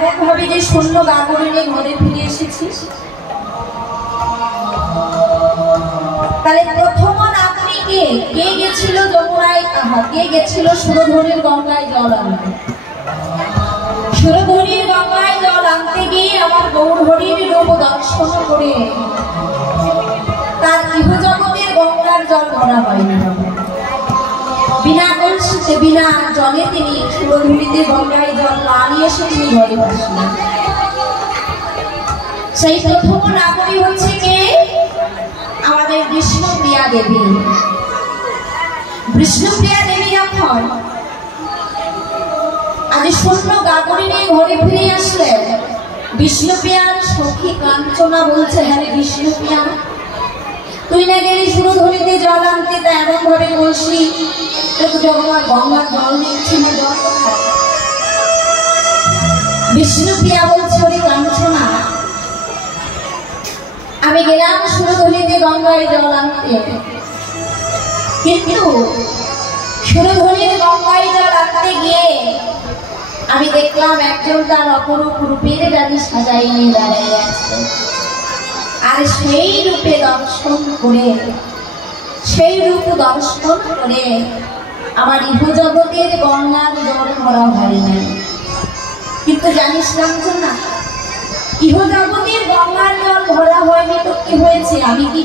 এমন ভাবে যে শূন্য গা করে নিয়ে ঘরে ফিরে এসেছিস? তাহলে প্রথম আপনি কে গেছিল যমুনায়, কে গেছিল সুরধুনির গঙ্গায় জল আনতে? সুরধুনির গঙ্গায় জল আনতে গিয়ে আমার গৌরহরির রূপ দর্শন করে তার ইহজগতের গঙ্গার জল ভরা হয়নি। বিনা কলসিতে বিনা জলে তিনি সুরধুনিতে গঙ্গায় জল না নিয়ে এসে তিনি ঘরে বসলেন। সেই প্রথম নাগরী হচ্ছে কে? আমাদের বিষ্ণুপ্রিয়া দেবী। বিষ্ণুপ্রিয়া দেবী যখন আজ শূন্য গাগরি নিয়ে ঘরে ফিরে আসলেন, বিষ্ণুপ্রিয়ার সখী কাঞ্চনা বলছে, হ্যাঁ বিষ্ণুপ্রিয়া, তুই না গেলি সুরধুনিতে জল আনতে, তা এমন ভাবে বলছি জগন্নাথ গঙ্গার জল নিচ্ছি না, জল কোথায়? বিষ্ণুপ্রিয়া বলছে, ওরে কাঞ্চনা, আমি গেলাম সুরধুনিতে গঙ্গায় জল আনতে, কিন্তু সুরধুনির গঙ্গায় জল আনতে গিয়ে আমি দেখলাম একজন তার অপরূপ রূপের গাড়ি সাজাই নিয়ে দাঁড়িয়ে আছে। আর সেই রূপে দর্শন করে, সেই রূপ দর্শন করে আমার ইহজগতের গঙ্গার জল ভরা হয় নাই। কিন্তু জানিস না, ইহজগতের গঙ্গার জল ভরা হয়নি তো কি হয়েছে? আমি কি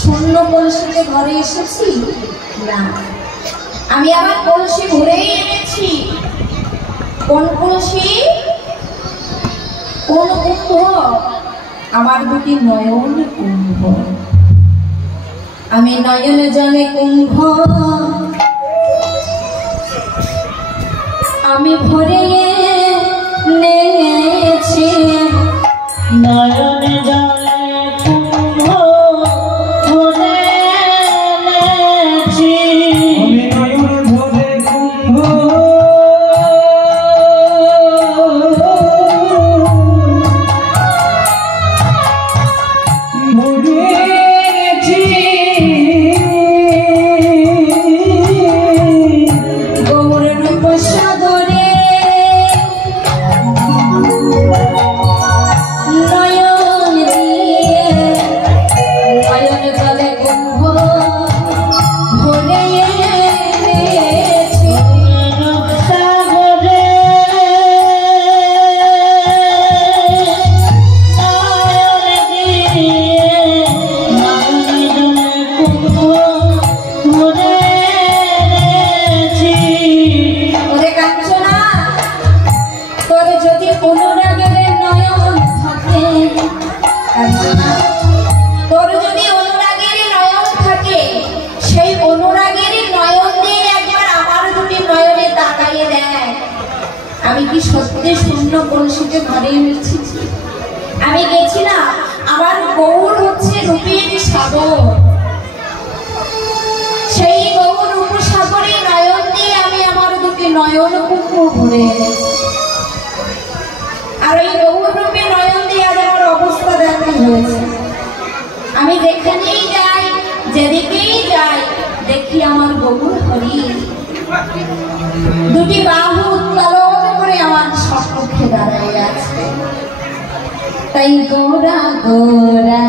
শূন্য কলসিতে ঘরে এসেছি? না, আমি আমার কলসি ভরেই এনেছি। কোন কলসি? কোন কুম্ভ? আমার দুটি নয়ন কুম্ভ। আমি নয়ন জলে কুম্ভ আমি ভরে নেছি, নয়ন জলে কুম্ভ ভরে নেছি, আমি নয়ন ভরে কুম্ভ ভরেছি। গৌর রূপ সাগরে নয়ন দিয়ে নয়ন জলে কুম্ভ ভরে এনেছি, রূপ সাগরে নয়ন দিয়ে নয়ন জলে কুম্ভ ভরে এনেছি। ওরে কাঞ্চনা, তোর যদি অনুরাগের নয়ন থাকে, কাঞ্চনা, তোর যদি অনুরাগের নয়ন থাকে, সেই অনুরাগের নয়ন দিয়ে একবার আমার দুটি নয়নে তাকাইয়ে দেয়, আমি কি সত্যি শূন্য কলসিতে ঘরে এনেছি? আমি গেছিলাম, আমার গৌর হচ্ছে রূপের সাগর, সেই গৌর রূপ সাগরে নয়ন দিয়ে আমি আমার দুটি নয়ন কুম্ভ ভরে এনেছি। আর ওই গৌর রূপে নয়ন দিয়ে আজ আমার অবস্থা দেখা হয়েছে। আমি যেখানেই যাই, যেদিকেই যাই, দেখি আমার গৌর হরি দুটি বাহু উত্তোলন করে আমার সম্মুখে দাঁড়ায় আছে। তাই গোরা গোরা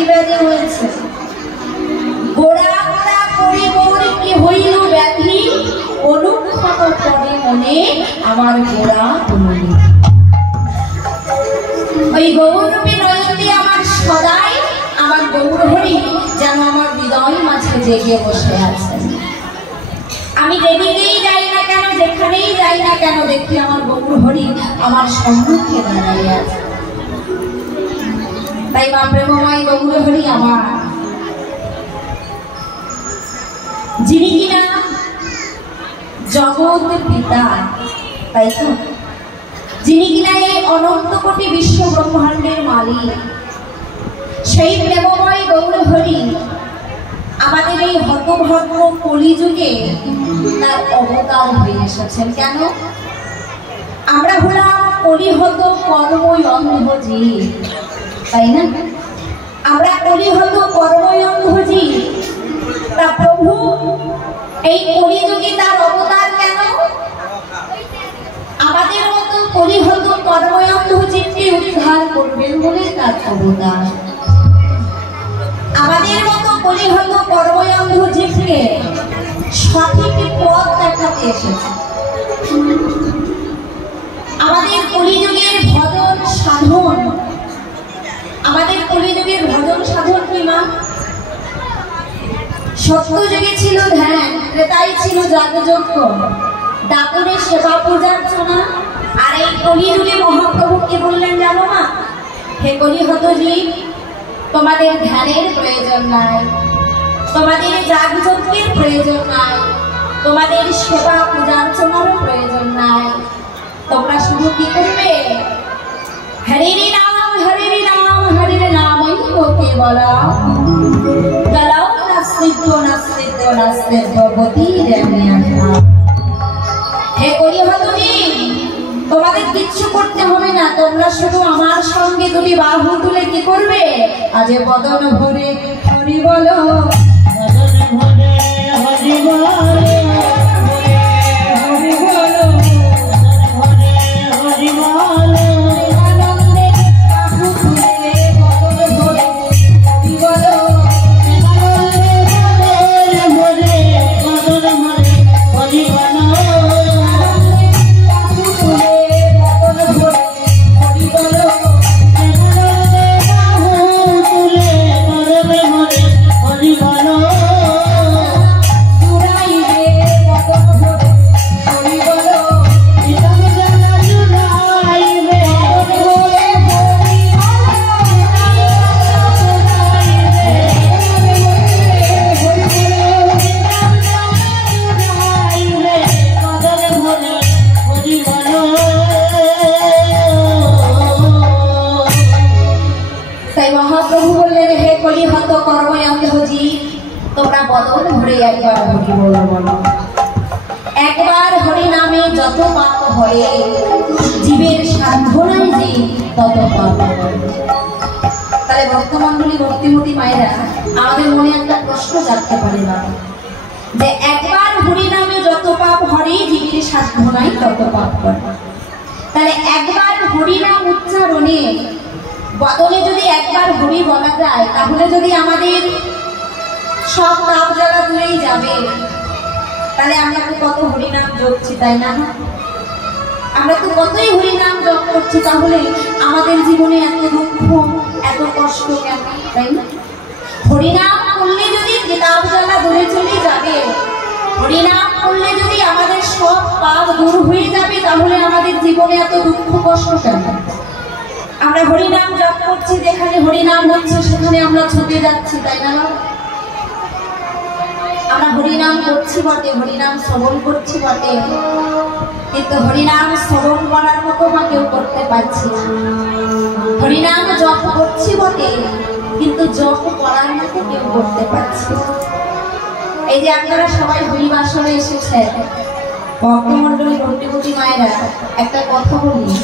কি ব্যাধি হয়েছে? গোড়া গোড়া করে মোর কি হইল ব্যাধি, অনুক্ষণ করে মনে আমার গোড়া হল। ওই গৌরূপী নয়নটি আমার সদাই আমার গৌরহরি যেন আমার হৃদয় মাঝে জেগে বসে আছেন। আমি যেদিকেই যাই না কেন, যেখানেই যাই না কেন, দেখি আমার গৌরহরি আমার সম্মুখে দাঁড়িয়ে আছে। তাই মা প্রেমময় গৌরহরি আমার, যিনি কিনা জগৎ পিতা, তাই তো, যিনি কিনা এই অনন্ত কোটি বিশ্ব ব্রহ্মাণ্ডের মালিক, সেই প্রেমময় গৌরহরি আমাদের এই হতভাগ্য কলিযুগে তার অবতার হয়ে এসেছেন। কেন? আমরা হলাম কলিহত কর্মই অন্ধ জীব, তাই না? আমরা কলিহত কর্মই অন্ধ জীব। তা প্রভু এই কলিযুগে তার অবতার কেন? আমাদের মতো কলিহত কর্মই অন্ধ জীবকে উদ্ধার করবেন বলে তার অবতার। আমাদের মতো কলিহত কর্মই অন্ধ জীবকে সঠিক পথ দেখাতে এসেছে। আমাদের কলিযুগের ভজন সাধন, আমাদের কলিযুগের ভজন সাধন কি মা? সত্য যুগে ছিল ধ্যান, ত্রেতায় ছিল যাগযজ্ঞ, দাপরে সেবা পূজার্চনা। আর এই কলিযুগে মহাপ্রভু কি বললেন জানো মা? হে কলিহত জীব, তোমাদের ধ্যানের প্রয়োজন নাই, তোমাদের যাগযজ্ঞের প্রয়োজন নাই, তোমাদের সেবা পূজার্চনারও প্রয়োজন নাই। তোমরা শুধু কি করবে? হরির নাম হরির নাম হরির নামই কেবলা গলাও নাস্তিত্ব নাস্তিত্ব নাস্তিত্ব হে কলিহতজি, তোমাদের কিচ্ছু করতে হবে না, তোমরা শুধু আমার সঙ্গে দুটি বাহু তুলে কি করবে? আজ বদন ভরে হরি বলো, বদন ভরে হরি বলো, হরি বলো, ভরে হরি বলো, আনন্দে বাহু তুলে বদন ভরে হরি বলো, আনন্দে ভরে বদন ভরে হরি বলো। তোমরা বদন ভরে একবার হরি বলো বলো। একবার হরি নামে যত পাপ হয়, জীবের সাধনায় যে তত পাপ হয়। তাহলে ভক্তমণ্ডলী ভক্তিমতী মায়েরা, আমাদের মনে একটা প্রশ্ন জাগতে পারে না যে একবার হরি নামে যত পাপ হরে, জীবের সাধনায় তত পাপ করে। তাহলে একবার হরি নাম উচ্চারণে বদলে যদি একবার হরি বলা যায়, তাহলে যদি আমাদের সব পাপ জ্বালা দূরেই যাবে। তাহলে আমরা তো কত হরিনাম জপছি, তাই না? আমরা তো কতই হরিনাম জপ করছি, তাহলে আমাদের জীবনে এত দুঃখ এত কষ্ট কেন, তাই না? হরিনাম করলে যদি পাপ জ্বালা দূরে চলে যাবে, হরিনাম করলে যদি আমাদের সব পাপ দূর হয়ে যাবে, তাহলে আমাদের জীবনে এত দুঃখ কষ্ট কেন? আমরা হরিনাম জপ করছি, যেখানে হরিনাম হচ্ছে সেখানে আমরা ছুটে যাচ্ছি, তাই না? আমরা হরিনাম করছি বটে, হরিনাম শ্রবণ করছি বটে, কিন্তু হরিনাম শ্রবণ করার মতো বা কেউ করতে পারছি না। হরিনাম জপ করছি বটে, কিন্তু জপ করার মতো কেউ করতে পারছি না। এই যে আপনারা সবাই হরিবাসরে এসেছেন, ভক্তমণ্ডলী ভক্তিমতী মায়েরা, একটা কথা বলি,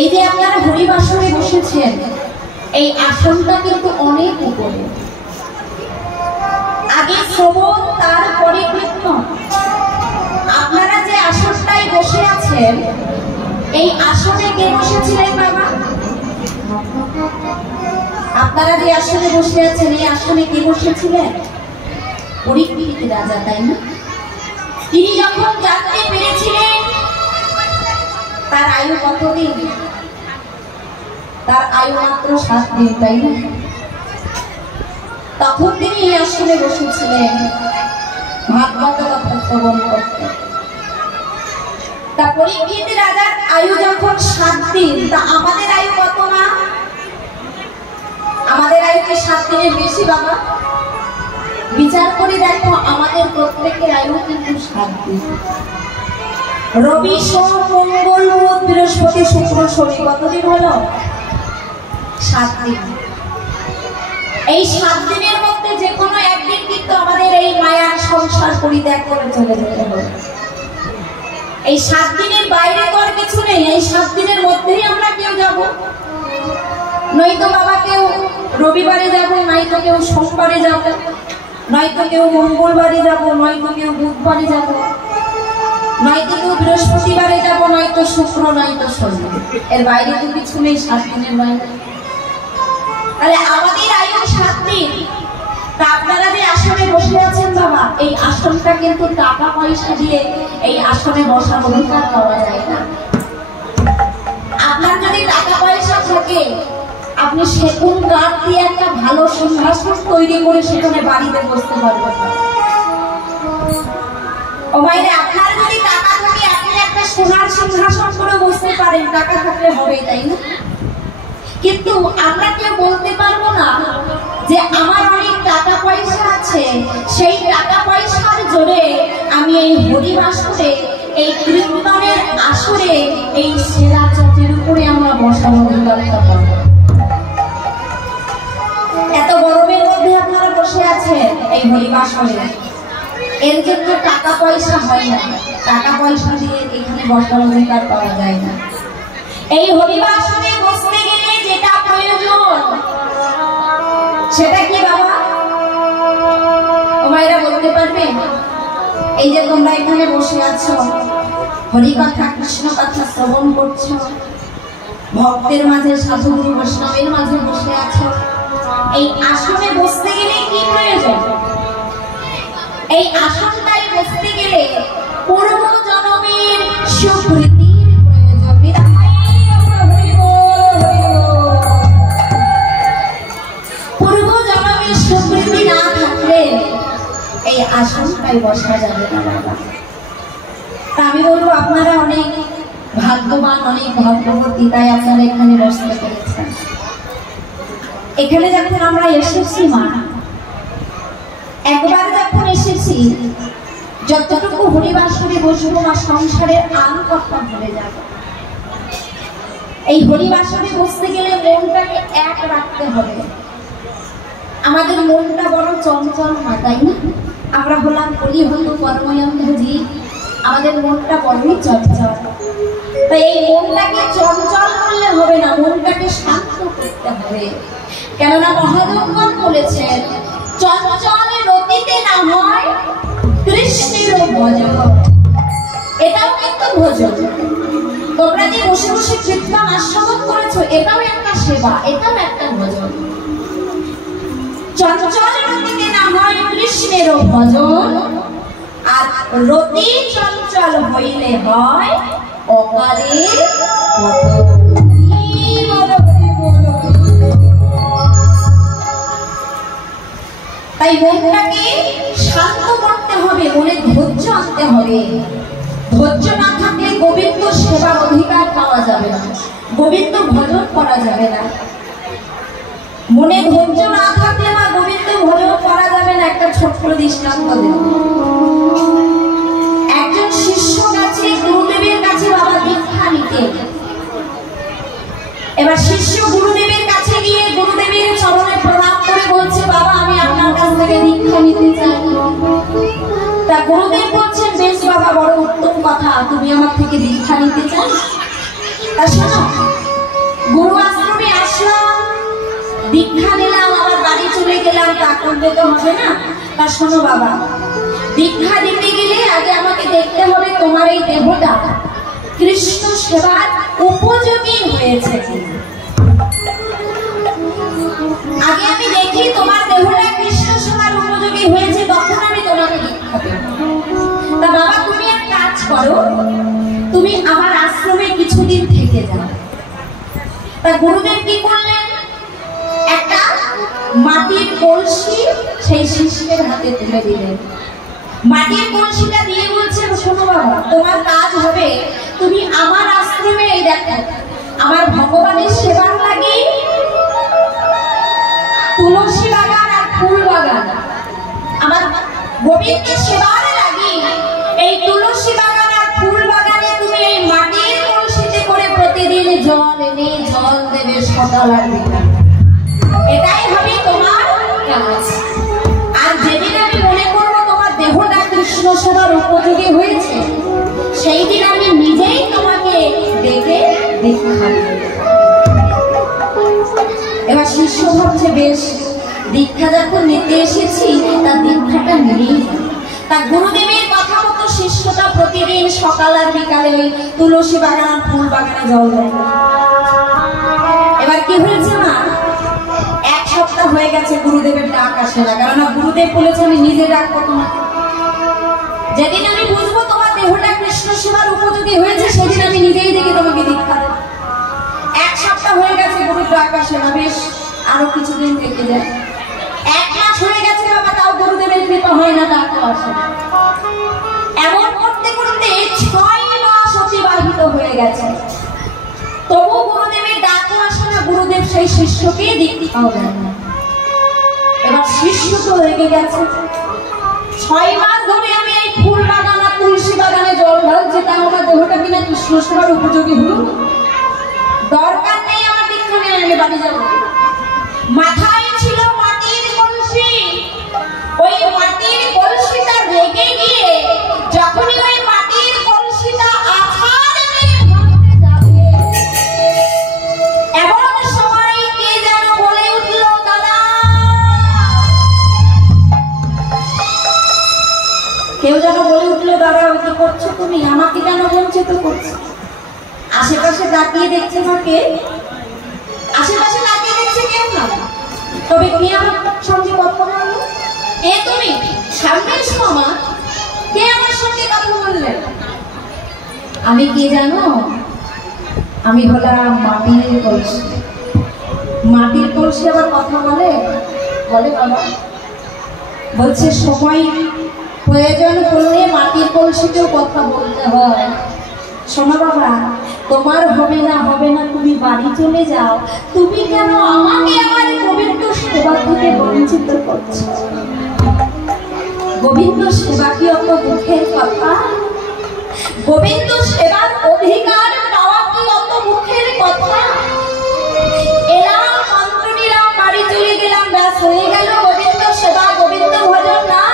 এই যে আপনারা হরিবাসরে বসেছেন, এই আসনটা কিন্তু অনেক উপরে। আগে শ্রবণ, তারপরে কীর্তন। আপনারা যে আসনটায় বসে আছেন, এই আসনে কে বসেছিলেন বাবা? আপনারা যে আসনে বসে আছেন এই আসনে কে বসেছিলেন? পরীক্ষিত রাজা, তাই না? তিনি যখন জানতে পেরেছিলেন তার আয়ু কতদিন, তার আয়ু মাত্র 7 দিন, তাই না? তখন তিনি এই আসনে বসেছিলেন ভাগবত কথা শ্রবণ করতে। তা পরীক্ষিত রাজার আয়ু যখন 7 দিন, তা আমাদের আয়ু কত না? আমাদের আয়ু কি 7 দিনের বেশি বাবা? বিচার করে দেখো, আমাদের প্রত্যেকের আয়ু কিন্তু 7 দিন। রবি, সোম, মঙ্গল, বুধ, বৃহস্পতি, শুক্র, শনি, কতদিন হলো? 7 দিন। এই 7 দিনের মধ্যে যে কোনো একদিন কিন্তু আমাদের এই মায়ার সংসার পরিত্যাগ করে চলে যেতে হবে। এই 7 দিনের বাইরে তো আর কিছু নেই। এই 7 দিনের মধ্যেই আমরা কেউ যাব, নয়তো বাবা কেউ রবিবারে যাব, নয়তো কেউ সোমবারে যাব, নয়তো কেউ মঙ্গলবারে যাব, নয়তো কেউ বুধবারে যাব, নয়তো কেউ বৃহস্পতিবারে যাব, নয়তো শুক্র, নয়তো শনি। এর বাইরে তো কিছু নেই 7 দিনের বাইরে। তাহলে আমাদের আয়ু 7 দিন। তা আপনারা যে আসনে বসে আছেন বাবা, এই আসনটা কিন্তু টাকা পয়সা দিয়ে এই আসনে বসার অধিকার পাওয়া যায় না। আপনার যদি টাকা পয়সা থাকে, আপনি সেগুন কাঠ দিয়ে একটা ভালো সিংহাসন তৈরি করে সেখানে বাড়িতে বসতে পারবেন। ও বাইরে আপনার যদি টাকা থাকে, আপনি একটা সোনার সিংহাসন করে বসতে পারেন, টাকা থাকলে হবে, তাই না? কিন্তু আমরা কেউ বলতে পারবো না যে আমার অনেক টাকা পয়সা আছে, সেই টাকা পয়সার জোরে আমি এই হরিবাসরে, এই কীর্তনের আসরে, এই সেরা চটের উপরে আমরা বসার অধিকার পাবো। এত গরমের মধ্যে আপনারা বসে আছেন এই হরিবাসরে, এর জন্য টাকা পয়সা হয় না। টাকা পয়সা দিয়ে এখানে বসার অধিকার পাওয়া যায় না। এই হরিবাসরে বসতে গেলে যেটা প্রয়োজন সেটা কি বাবা? তোমরা বলতে পারবে? এই যে তোমরা এখানে বসে আছো, হরি কথা কৃষ্ণ কথা শ্রবণ করছো, ভক্তের মাঝে, সাধুগুরু বৈষ্ণবের মাঝে বসে আছো, এই আসনে বসতে গেলে কি প্রয়োজন? এই আসনটাই বসতে গেলে পূর্ব জন্মের সুকৃতির প্রয়োজন। পূর্ব জন্মের সুকৃতি না থাকলে এই আসনটাই বসা যাবে না বাবা। আমি বলবো আপনারা অনেক ভাগ্যবান, অনেক ভাগ্যবতী, তাই আপনারা এখানে বসতে পেরেছেন। এখানে যখন আমরা এসেছি মা, একবার যখন এসেছি, যতটুকু হরিবাসরে বসবো মা, সংসারের আন কথা ভুলে যাব। এই হরিবাসরে বসতে গেলে মনটাকে এক রাখতে হবে। আমাদের মনটা বড় চঞ্চল না, তাই না? আমরা হলাম বলি হলো কর্ময়ন্ধ জীব, আমাদের মনটা বড়ই চঞ্চল। তাই এই মনটাকে চঞ্চল করলে হবে না, মনটাকে শান্ত করতে হবে। কেননা মহাদেবগণ বলেছেন, চঞ্চল রতিতে না হয় কৃষ্ণের ভজন। এটাও কিন্তু ভজন। তোমরা যে বসে বসে কীর্তন আস্বাদন করেছো, এটাও একটা সেবা, এটাও একটা ভজন। চঞ্চল রতিতে না হয় কৃষ্ণের ভজন, আর রতি চঞ্চল হইলে হয় অকালের পতন। তাই মনটাকে শান্ত করতে হবে, মনে ধৈর্য আনতে হবে। ধৈর্য না থাকলে গোবিন্দ সেবার অধিকার পাওয়া যাবে না, গোবিন্দ ভজন করা যাবে না। মনে ধৈর্য না থাকলে মা গোবিন্দ ভজন করা যাবে না। একটা ছোট্ট দৃষ্টান্ত দেব। একজন শিষ্য গেছে গুরুদেবের কাছে বাবা দীক্ষা নিতে। এবার শিষ্য গুরুদেবের কাছে গিয়ে গুরুদেবের চরণে প্রণাম করে বলছে, বাবা আমি আপনার কাছ থেকে দীক্ষা নিতে চাই। তা গুরুদেব বলছেন, বেশ বাবা, বড় উত্তম কথা, তুমি আমার থেকে দীক্ষা নিতে চাও। তা শোনো, গুরু আশ্রমে আসলাম, দীক্ষা নিলাম, আমার বাড়ি চলে গেলাম, তা করলে তো হবে না। তা শোনো বাবা, দীক্ষা দিতে গেলে আগে আমাকে দেখতে হবে তোমার এই দেহটা কৃষ্ণ সেবার উপযোগী হয়েছে। আর করো, তুমি আমার আশ্রমে কিছুদিন থেকে যাও। তা গুরুদেব কি করলেন, একটা মাটির কলসি সেই শিষ্যের হাতে তুলে দিলেন। মাটির কলসিটা দিয়ে বলছেন, শোনো বাবা, তোমার কাজ হবে, তুমি আমার আশ্রমে এই দেখো আমার ভগবানের সেবার লাগে তুলসী বাগান আর ফুল বাগান, আমার গোবিন্দের সেবার লাগি এই তুলসী বাগান আর ফুল বাগানে তুমি এই মাটির কলসিতে করে প্রতিদিন জল এনে জল দেবে সকাল আর বিকাল। এটাই হবে তোমার কাজ। আর যেদিন আমি মনে করবো তোমার দেহটা কৃষ্ণ সেবার উপযোগী হয়েছে, সেই দিন আমি নিজেই তোমাকে ডেকে দীক্ষা দেব। এবার শিষ্য ভাবছে, বেশ, দীক্ষা যখন নিতে এসেছি তার দীক্ষাটা নিয়েই যাই। তা গুরুদেবের কথা মতো শিষ্যটা প্রতিদিন সকাল আর বিকালে ওই তুলসী বাগান ফুল বাগানে জল দেয়। এবার কি হয়েছে না, এক সপ্তাহ হয়ে গেছে গুরুদেবের ডাক আসে না, কারণ গুরুদেব বলেছে আমি নিজে ডাকবো তোমাকে। যেদিন আমি বুঝবো তোমার দেহটা কৃষ্ণ সেবার উপযোগী হয়েছে, সেদিন আমি নিজেই দেখে তোমাকে দীক্ষা দেব। এক সপ্তাহ হয়ে গেছে, গুরুর ডাক আসে না, বেশ আরো কিছুদিন থেকে যায়। এক মাস হয়ে গেছে বাবা, তাও গুরুদেবের কৃপা হয় না, ডাক আসে না। এমন করতে করতে 6 মাস অতিবাহিত হয়ে গেছে, তবু গুরুদেবের ডাক আসে না, গুরুদেব সেই শিষ্যকে দীক্ষাও দেন না। এবার শিষ্য তো রেগে গেছে, 6 মাস ধরে আমি এই ফুল বাগান আর তুলসী বাগানে জল ঢালছি, তা আমার দেহটা কিনা কৃষ্ণ সেবার উপযোগী হলো, দরকার নেই আমার দীক্ষা নিয়ে, আমি বাড়ি যাবো। মাথায় ছিল মাটির কলসি, ওই মাটির কলসিটা রেগে গিয়ে যখনই ওই মাটির কলসিটা আছাড় মেরে ভাঙতে যাবে, এমন সময় কে যেন বলে উঠল, দাদা। কেউ যেন বলে উঠলো, দাদা ওই কি করছো তুমি, আমাকে কেন বঞ্চিত করছো? আশেপাশে তাকিয়ে দেখছে না কে, আশেপাশে তাকিয়ে দেখছে কেউ না, তবে কে আমার সঙ্গে কথা বললো? কে তুমি? সামনে এসো আমার, কে আমার সঙ্গে কথা বললেন? আমি কি জানো, আমি হলাম মাটির কলসি। মাটির কলসি আবার কথা বলে? বলে বাবা, বলছে সময় প্রয়োজন করলে মাটির কলসিতেও কথা বলতে হয়। শোনো বাবা, তোমার হবে না হবে না, তুমি বাড়ি চলে যাও, তুমি কেন আমাকে আমার গোবিন্দ সেবা থেকে বঞ্চিত করছো? গোবিন্দ সেবা কি অত মুখের কথা? গোবিন্দ সেবার অধিকার পাওয়া কি অত মুখের কথা? এলাম, মন্ত্র নিলাম, বাড়ি চলে গেলাম, ব্যাস হয়ে গেল গোবিন্দ সেবা, গোবিন্দ ভজন না।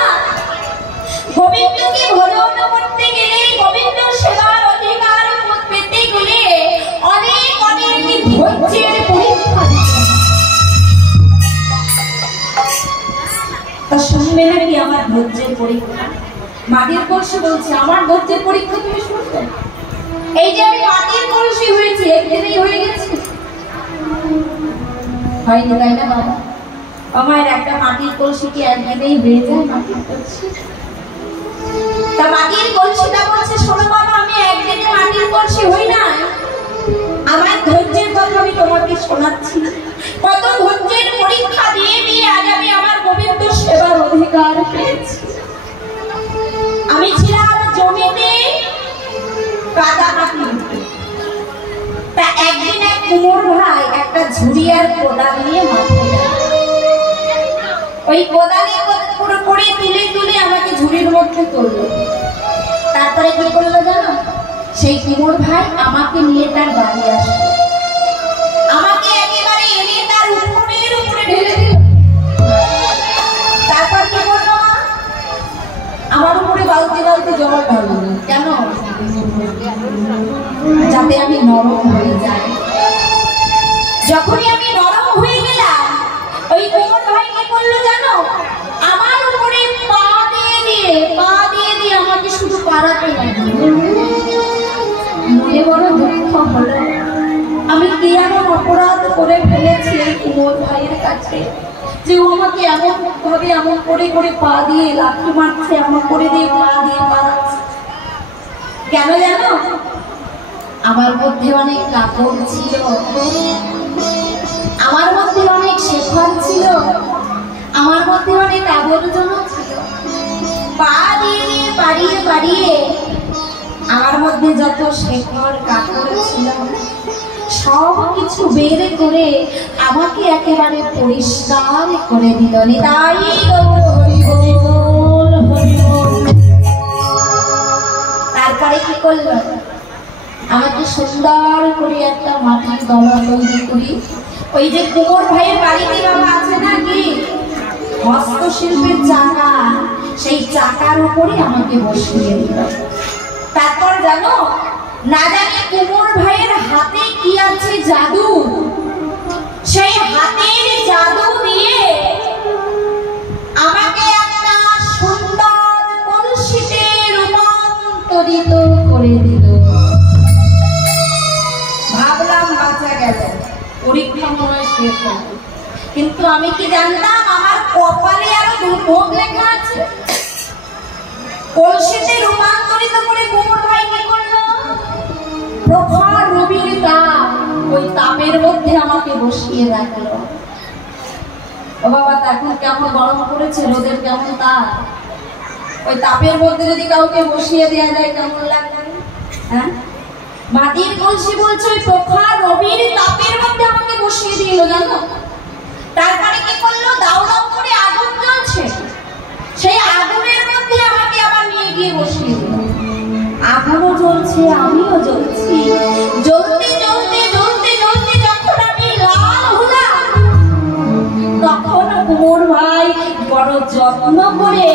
গোবিন্দকে ভজন করতে গেলে, গোবিন্দ সেবার অধিকার পেতে গেলে অনেক অনেক ধৈর্যের পরীক্ষা দিতে হয়। তা শুনবে নাকি আমার ধৈর্যের পরীক্ষা? মাটির কলসি বলছে, আমার ধৈর্যের পরীক্ষা তুমি শুনবে? এই যে আমি মাটির কলসি হয়েছি, একদিনেই হয়ে গেছে? হয়নি, তাই না বাবা? আমার একটা মাটির কলসি কি একদিনেই হয়ে যায়? মাটির কলসি, তা মাটির কলসিটা বলছে, শোনো বাবা, আমি একদিনে মাটির কলসি হই না, আমার ধৈর্যের কথা আমি তোমাকে শোনাচ্ছি। কত ধৈর্যের পরীক্ষা দিয়ে দিয়ে আজ আমি আমার গোবিন্দ সেবার অধিকার পেয়েছি। আমি ছিলাম জমিতে কাদা মাটি, তা একদিন এক কুমোর ভাই একটা ঝুড়ি আর কোদাল নিয়ে মাঠে গেল। ওই কোদালে করে তুলে তুলে আমাকে ঝুড়ির মধ্যে তুললো। তারপরে কি করলো জানো? সেই কুমোর ভাই আমাকে নিয়ে তার বাড়ি আসলো, আমাকে একেবারে এনে তার উঠোনের উপরে ঢেলে দিল। তারপর কি করলো? আমার উপরে বালতি বালতি জল ঢাললো। কেন? যাতে আমি নরম হয়ে যাই। যখনই আমি নরম হয়ে গেলাম, ওই কুমোর ভাই কি করলো জানো? আমার উপরে পা দিয়ে দিয়ে আমাকে শুধু পাড়াতে লাগলো। মনে বড় দুঃখ হলো, আমি কি এমন অপরাধ করে ফেলেছি এই কুমোর ভাইয়ের কাছে যে ও আমাকে এমন ভাবে এমন করে করে পা দিয়ে লাথি মারছে, এমন করে দিয়ে পা দিয়ে পাড়াচ্ছে। কেন জানো? আমার মধ্যে অনেক কাপড় ছিল, আমার মধ্যে অনেক শেখর ছিল, আমার মধ্যে অনেক আবর্জনা ছিল। পা দিয়ে দিয়ে বাড়িয়ে বাড়িয়ে আমার মধ্যে যত শেখর কাপড় ছিল সব কিছু বের করে আমাকে একেবারে পরিষ্কার করে দিল। নিতাই গৌর হরি বল, হরি বল। তারপরে কি করলো? আমাকে সুন্দর করে একটা মাটির দলা তৈরি করি, ওই যে কুমোর ভাইয়ের বাড়িতে বাবা আছে নাকি হস্তশিল্পের চাকা, সেই চাকার উপরে আমাকে বসিয়ে দিল। তারপর জানো, না জানি কুমোর ভাইয়ের হাতে কি আছে জাদু, সেই হাতের জাদু দিয়ে আমাকে একটা সুন্দর কলসিতে রূপান্তরিত করে দিল। ভাবলাম বাঁচা গেল, পরীক্ষা মনে হয় শেষ হল। কিন্তু আমি কি জানতাম আমার কপালে আরো দুর্ভোগ লেখা আছে। কলসিতে রূপান্তরিত করে কুমোর ভাই কি করলো? প্রখর রবির তাপ, ওই তাপের মধ্যে আমাকে বসিয়ে রাখলো। ও বাবা, এখন কেমন গরম পড়েছে, রোদের কেমন তাপ, ওই তাপের মধ্যে যদি কাউকে বসিয়ে দেওয়া যায় কেমন লাগবে? হ্যাঁ, মাটির কলসি বলছে ওই প্রখর রবির তাপের মধ্যে আমাকে বসিয়ে দিল জানো। তারপরে কি করলো? দাও দাও করে আগুন জ্বলছে, সেই আগুনের মধ্যে আমাকে আবার নিয়ে গিয়ে বসিয়ে দিল। আগুনও জ্বলছে, আমিও জ্বলছি। জ্বলতে জ্বলতে জ্বলতে জ্বলতে যখন আমি লাল হলাম, তখন কুমোর ভাই বড় যত্ন করে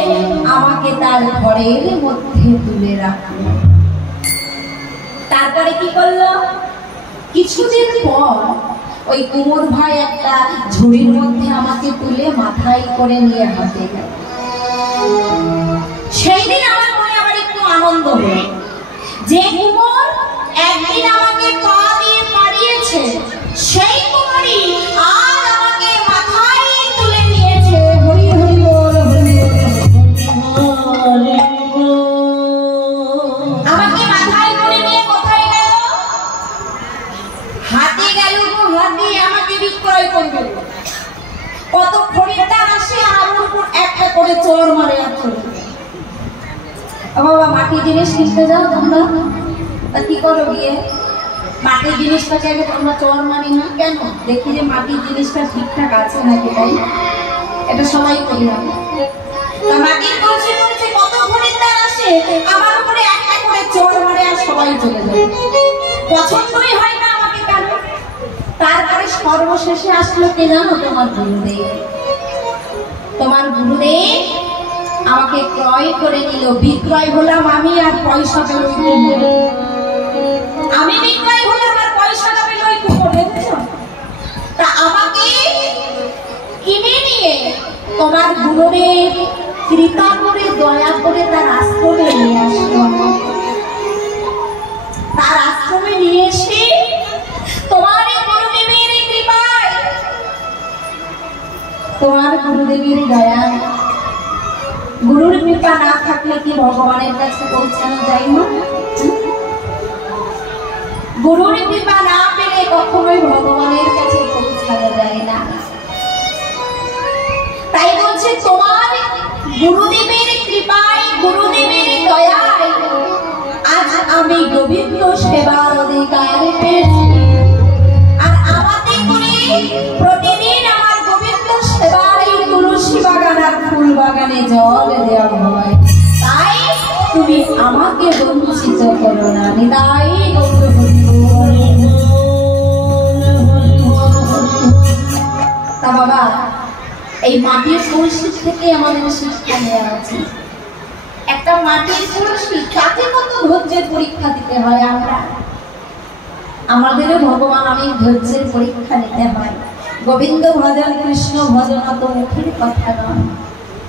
আমাকে তার ঘরের মধ্যে তুলে রাখলো। তারপরে কি করলো? কিছুদিন পর ওই কুমোর ভাই একটা ঝুড়ির মধ্যে আমাকে তুলে মাথায় করে নিয়ে হাতে গেল। সেই দিন আমার মনে আবার একটু আনন্দ হলো, যে কুমোর একদিন আমাকে পা দিয়ে মারিয়েছে, সেই কুমোরই আর আমাকে মাথায় তুলে নিয়েছে। হরি হরি বল, হরি বল। আমাকে মাথায় করে নিয়ে কোথায় গেল? হাতে গেল গো, হাতে আমাকে বিক্রয় করবে। কত খরিদ্দার আসে আমার উপর একটা করে চোর মারে আর চলে। বাবা, মাটির জিনিস কিনতে যাও তোমরা, কি করো গিয়ে? মাটির জিনিসটাকে আগে তোমরা চোর মারি না কেন? দেখি যে মাটির জিনিসটা ঠিকঠাক আছে নাকি, তাই এটা সবাই করি আমি। মাটির কলসি বলছে কত খরিদ্দার আসে আমার উপরে একটা করে চোর মারে আর সবাই চলে যায়। পছন্দই হয় না আমাকে কেন? তারপরে সর্বশেষে আসলো কে জানো? তোমার গুরুদেব। তোমার গুরুদেব আমাকে ক্রয় করে নিল। বিক্রয় হলাম আমি, আর পয়সা পেল ওই কুমোর। আমি বিক্রয় হলাম আর পয়সাটা পেল ওই কুমোর। দেখেছ? তা আমাকে কিনে নিয়ে তোমার গুরুদেব কৃপা করে দয়া করে তার আশ্রমে নিয়ে আসলো। তার আশ্রমে নিয়ে এসে তোমার গুরুদেবের কৃপায়, তোমার গুরুদেবের দয়া, গুরুর কৃপা না থাকলে কি ভগবানের কাছে পৌঁছানো যায় না? গুরুর কৃপা না পেলে কখনোই ভগবানের কাছে পৌঁছানো যায় না। তাই বলছে তোমার গুরুদেবের কৃপায়, গুরুদেবের দয়ায় আজ আমি গোবিন্দ সেবার অধিকার পেয়েছি। আর আমাকে করে প্রতিদিন আমার গোবিন্দ সেবার এই তুলসী বাগান আর ফুল বাগানে জল দেওয়া হয়। তাই তুমি আমাকে বঞ্চিত করো না। নিতাই গৌর হরি বল। তা বাবা, এই মাটির কলসি থেকে আমাদের শিক্ষা নেওয়া আছে। একটা মাটির কলসি, তাতে কত ধৈর্যের পরীক্ষা দিতে হয়। আমাদেরও ভগবান অনেক ধৈর্যের পরীক্ষা নিতে হয়। গোবিন্দ ভজন, কৃষ্ণ ভজন অত মুখের কথা নয়।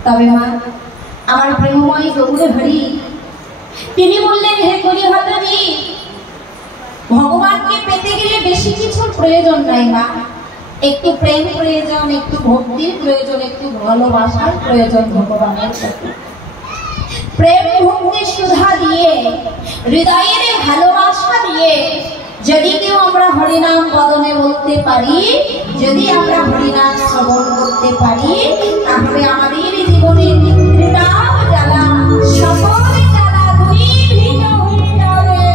তবে মা, আমার প্রেমময় গৌর হরি তিনি বললেন, হে কলিহরি, ভগবানকে পেতে গেলে বেশি কিছুর প্রয়োজন নাই মা। একটু প্রেম প্রয়োজন, একটু ভক্তির প্রয়োজন, একটু ভালোবাসার প্রয়োজন ভগবানের সাথে। প্রেম ভক্তি সুধা দিয়ে হৃদয়ের ভালোবাসা দিয়ে যদি কেউ আমরা হরিনাম বদনে বলতে পারি, যদি আমরা হরিনাম শ্রবণ করতে পারি, তাহলে আমাদের জীবনে নাম জ্বালা সকল জ্বালা দূরীভূত হয়ে যাবে।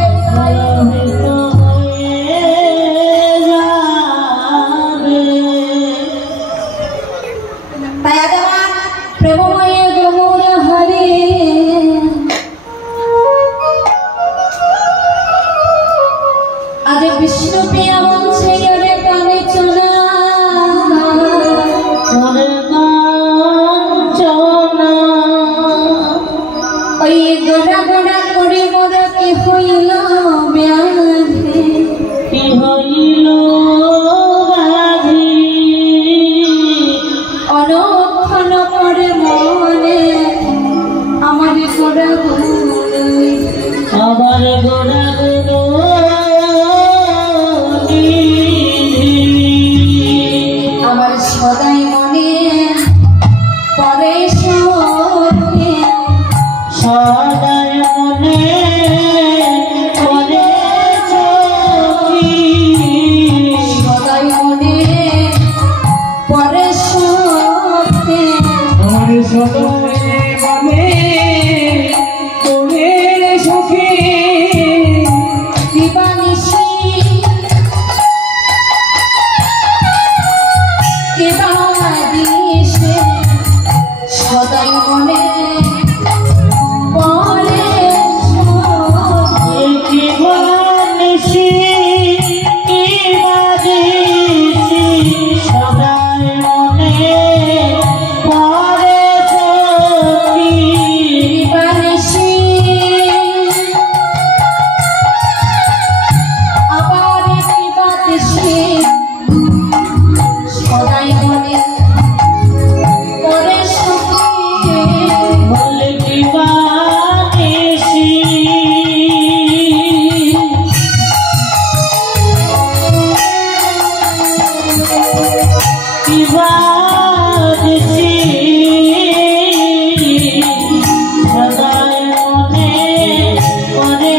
তাই আজ আমার প্রেমময় গৌর হরে আজ বিষ্ণু প্রিয়া মঞ্চে গেলে কানে চোনা ওই গোড়া গোড়া করে মোরা কি হইল ব্যাধি, কি হইল ব্যাধি অনক্ষণ করে মনে আমার গোড়া আমার গোড়া আমার সদাই মনে পরে সদাই মনে পরে সদাই মনে পরে আমার সদাই মনে পরে সখী দিবানিশি দিশে সদাই মনে পরে দিবানিশি সদাই মনে পরে দিবানিশি আবার দিবানিশি সদাই মনে পরে বলে দিবানিশি দিবানিশি সদাই মনে পরে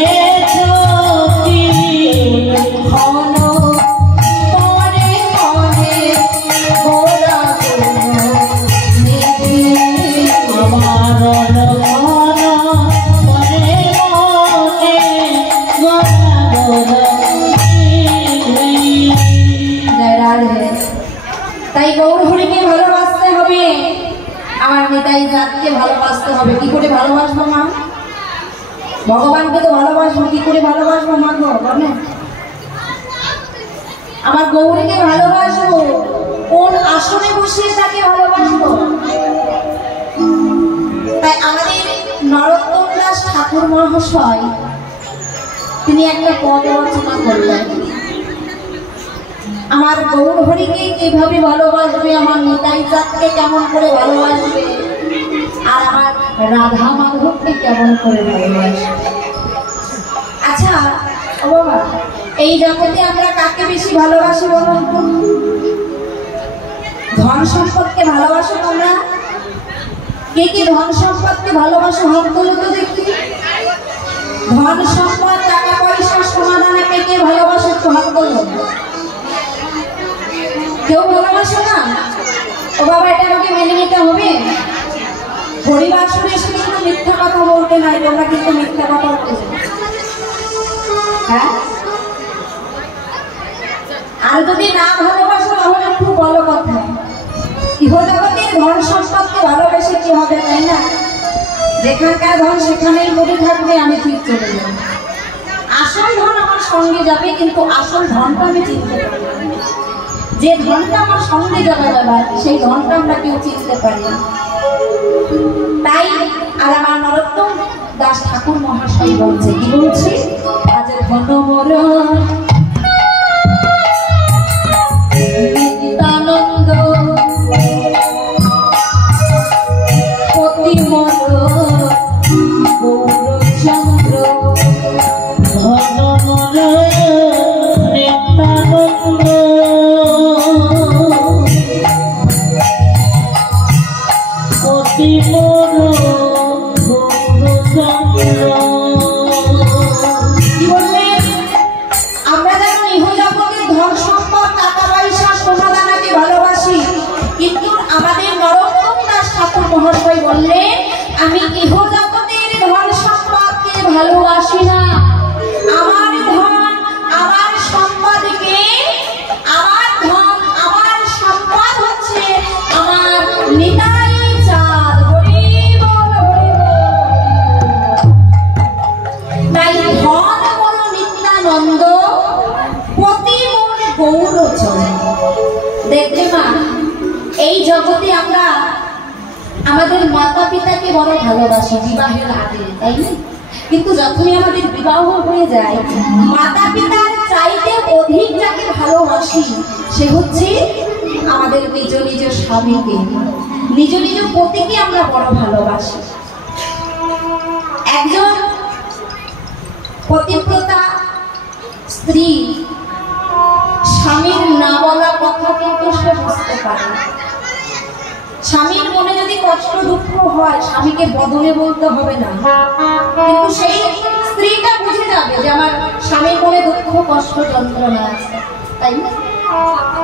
তাই গৌর হরিকে ভালোবাসতে হবে, আমার নিতাই জাতকে ভালোবাসতে হবে। কি করে ভালোবাসবো মা? ভগবানকে তো ভালোবাসবো, কি করে ভালোবাসবো মা গো বলে? আমার গৌরীকে ভালোবাসবো, কোন আসনে বসিয়ে তাকে ভালোবাসবো? তাই আমাদের নরোত্তম দাস ঠাকুর মহাশয় তিনি একটা পদ রচনা করলেন, আমার গৌর হরিকে কিভাবে ভালোবাসবে, আমার নিতাই চাঁদকে কেমন করে ভালোবাসবে, আর আমার রাধা মাধবকে কেমন করে ভালোবাসবে। আচ্ছা ও বাবা, এই জগতে আমরা কাকে বেশি ভালোবাসি বলুন তো? ধন সম্পদকে ভালোবাসো তোমরা? কে কে ধন সম্পদকে ভালোবাসো হাত তোলো তো দেখি। ধন সম্পদ টাকা পয়সা সমাধানে কে কে ভালোবাসো একটু হাত তোলো। কেউ ভালোবাসো না? ও বাবা, এটা আমাকে মেনে নিতে হবে। পরিবার শুনে এসে কিন্তু মিথ্যা কথা বলতে নাই, তোমরা কিন্তু মিথ্যা কথা বলছো। হ্যাঁ, আর যদি না ভালোবাসো তাহলে খুব বড় কথা। ইহজগতের ধন সম্পদকে ভালোবেসে কি হবে, তাই না? যেখানকার ধন সেখানেই পড়ে থাকবে, আমি ঠিক চলে যাব। আসল ধন আমার সঙ্গে যাবে, কিন্তু আসল ধনটা আমি চিনতে পারবো না। যে ধনটা আমার সঙ্গে যাবে যাবে সেই ধনটা আমরা কেউ চিনতে পারি না। তাই আর আমার নরোত্তম দাস ঠাকুর মহাশয় বলছে, কি বলছে? আজ ধন মোর নিত্যানন্দ পতি মোর গৌরচন্দ্র, ধন মোর নিত্যানন্দ পতি মোর গৌরচন্দ্র। মহাশয় বললেন, আমি ইহ জগতের ধন সম্পদকে ভালোবাসি না। আমার ধন, আমার সম্পদকে, আমার ধন, আমার সম্পদ হচ্ছে আমার নিতাই চাঁদ। হরি বল, হরি বল। তাই ধন বল নিত্যানন্দ, পতি মোর গৌরচন্দ্র। দেখবে মা, এই জগতে আমরা আমাদের মাতা পিতাকে বড় ভালোবাসি বিবাহের আগে, তাই না? কিন্তু যখনই আমাদের বিবাহ হয়ে যায়, মাতা পিতার চাইতে অধিক যাকে ভালোবাসি সে হচ্ছে আমাদের নিজ নিজ স্বামীকে, নিজ নিজ পতিকে আমরা বড় ভালোবাসি। একজন পতিব্রতা স্ত্রী স্বামীর না বলা কথা কিন্তু সে বুঝতে পারে। স্বামীর মনে যদি কষ্ট দুঃখ হয়, স্বামীকে বদলে বলতে হবে না, কিন্তু সেই স্ত্রীটা বুঝে যাবে যে আমার স্বামীর মনে দুঃখ কষ্ট যন্ত্রণা আছে, তাই না?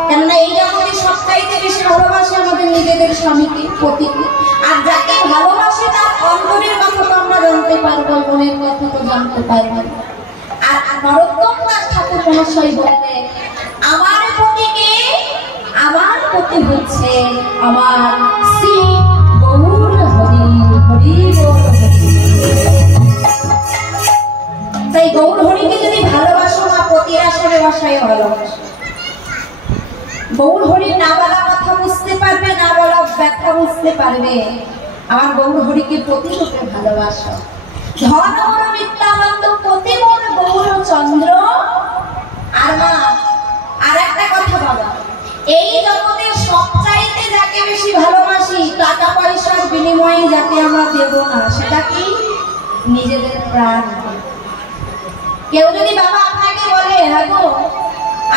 কেননা এই জগতে সবচাইতে বেশি ভালোবাসে আমাদের নিজেদের স্বামীকে, পতিকে। আর যাকে ভালোবাসে তার অন্তরের কথা তো আমরা জানতে পারবো, মনের কথা তো জানতে পারবো। আর নরোত্তম দাস ঠাকুর মহাশয় বলতে, আমার পতিকে, আমার পতি হচ্ছে আমার শ্রী গৌর হরি। হরি বল। তাই গৌর হরিকে যদি ভালোবাসো না, পতির আশারে বাসায় ভালোবাসো। গৌর হরি না বলা কথা বুঝতে পারবে, না বলা ব্যথা বুঝতে পারবে, আমার গৌর হরিকে পতি রূপে ভালোবাসো। ধন মোর নিত্যানন্দ, পতি মোর গৌরচন্দ্র। আর মা, আর একটা কথা বাবা, এই জগতে সবচাইতে যাকে বেশি ভালোবাসি, টাকা পয়সার বিনিময়ে যাকে আমরা দেব না, সেটা কি? নিজেদের প্রাণ। কেউ যদি বাবা আপনাকে বলে, হ্যাঁ গো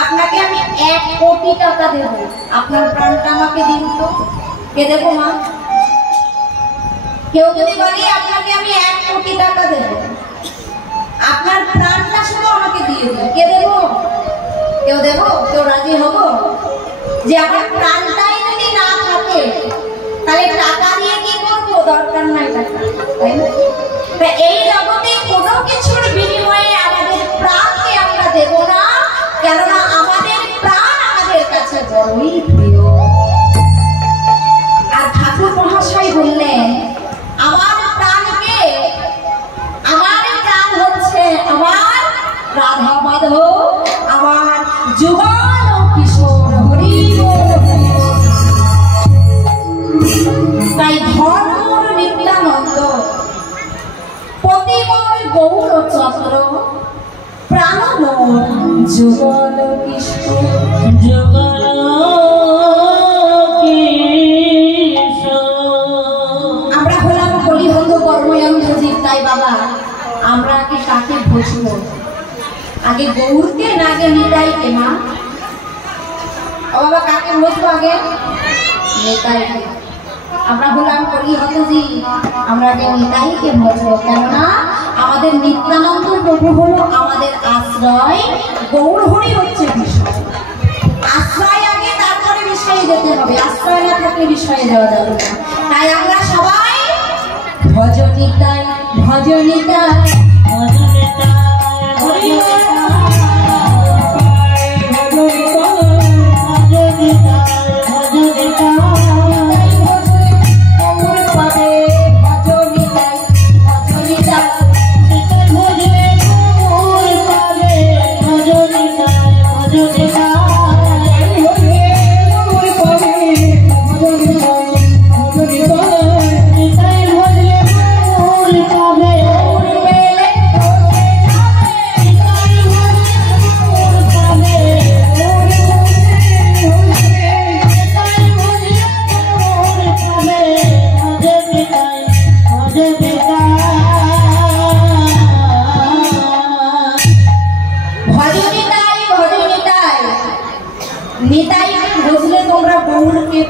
আপনাকে আমি 1 কোটি টাকা দেব, আপনার প্রাণটা আমাকে দিন তো, কে দেবো মা? কেউ যদি বলে আপনাকে আমি 1 কোটি টাকা দেব, আপনার প্রাণটা শুধু আমাকে দিয়ে দিন, কে দেব? কেউ দেব? কেউ রাজি হব? যে আমার প্রাণটাই যদি না থাকে তাহলে টাকা দিয়ে কি করবো? দরকার নাই টাকা, তাই না? এই জগতে কোনো কিছুর বিনিময়ে আমাদের প্রাণকে আমরা দেব না, কেননা আমাদের প্রাণ আমাদের কাছে বড়ই প্রিয়। আর ঠাকুর মহাশয় বললেন, আমার প্রাণকে, আমার প্রাণ হচ্ছে আমার রাধা মাধব, আমার যুগল কিশোর। হরি বল। তাই ধন মোর নিত্যানন্দ, পতি মোর গৌরচন্দ্র, প্রাণ মোর যুগল কিশোর। যুগল আমরা হলাম কলিবন্ধ কর্ময়ন্ধ জীব। তাই বাবা, আমরা আগে কাকে বুঝবো? আগে গৌরকে না আগে নিতাইকে? মা ও বাবা, কাকে বুঝবো আগে? নিতাইকে। আমরা হলাম কলিবন্ধ জীব, আমরা আগে নিতাইকে বুঝবো। কেননা আমাদের নিত্যানন্দ প্রভু হলো আমাদের আশ্রয়, গৌর হরি হচ্ছে বিষয়। আশ্রয় আগে, তারপরে বিষয়ে যেতে হবে। আশ্রয় না থাকলে বিষয়ে যাওয়া যাবে না। তাই আমরা সবাই ভজ নিতাই, ভজ নিতাই, ভজ নিতাই, হরি বল।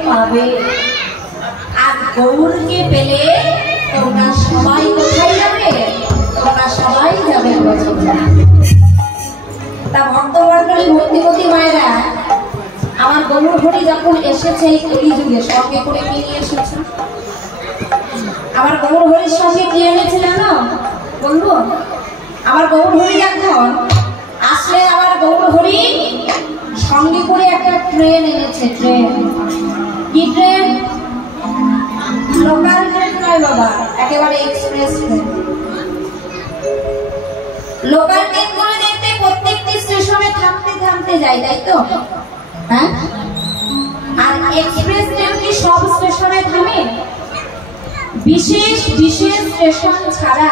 পাবে। আর গৌরকে পেলে তোমরা সবাই কোথায় যাবে? তোমরা সবাই যাবে ব্রজে। তা ভক্তমণ্ডলী ভক্তিপতি মায়েরা, আমার গৌর হরি যখন এসেছে এই কলিযুগে, সঙ্গে করে কি নিয়ে এসেছে? আমার গৌর হরির সঙ্গে কি এনেছে জানো বলবো? আমার গৌর হরি এখন আসলে আমার গৌর হরি সঙ্গে করে একটা ট্রেন এনেছে। ট্রেন কি ট্রেন? লোকাল ট্রেন নয় বাবা, একেবারে এক্সপ্রেস ট্রেন। লোকাল ট্রেন করে দেখতে প্রত্যেকটি স্টেশনে থামতে থামতে যায়, তাই তো? হ্যাঁ। আর এক্সপ্রেস ট্রেন কি সব স্টেশনে থামে? বিশেষ বিশেষ স্টেশন ছাড়া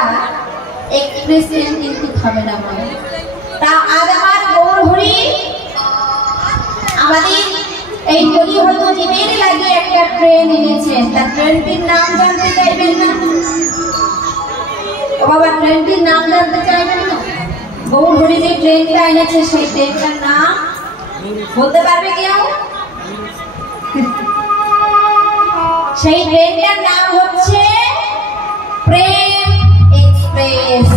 এক্সপ্রেস ট্রেন কিন্তু থামে না। তা আজ আমার গৌর হরি আমাদের এই কলি হয়তো জীবের লাগে একটা ট্রেন এনেছেন। তা ট্রেনটির নাম জানতে চাইবেন না? ও বাবা, ট্রেনটির নাম জানতে চাইবেন না? গৌর হরি যে ট্রেনটা এনেছে সেই ট্রেনটার নাম বলতে পারবে কেউ? সেই ট্রেনটার নাম হচ্ছে প্রেম এক্সপ্রেস।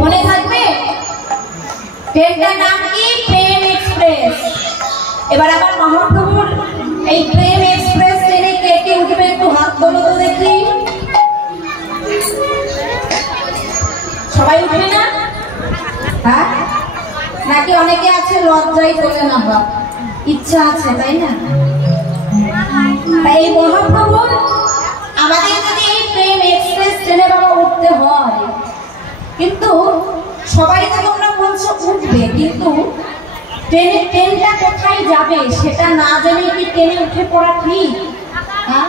মনে থাকবে? ট্রেনটার নাম কি? প্রেম এক্সপ্রেস। এবার আমার মহাপ্রভুর এই প্রেম এক্সপ্রেস ট্রেনে কে কে উঠবে একটু হাত তোলো তো দেখি। সবাই উঠবে না? হ্যাঁ, নাকি অনেকে আছে লজ্জাই তোলে না, বা ইচ্ছা আছে, তাই না? তাই এই মহাপ্রভুর আমাদের যদি এই প্রেম এক্সপ্রেস ট্রেনে বাবা উঠতে হয়, কিন্তু সবাই তো তোমরা বলছো উঠবে, কিন্তু ট্রেনটা কোথায় যাবে সেটা না জেনে কি ট্রেনে উঠে পড়া ঠিক? হ্যাঁ,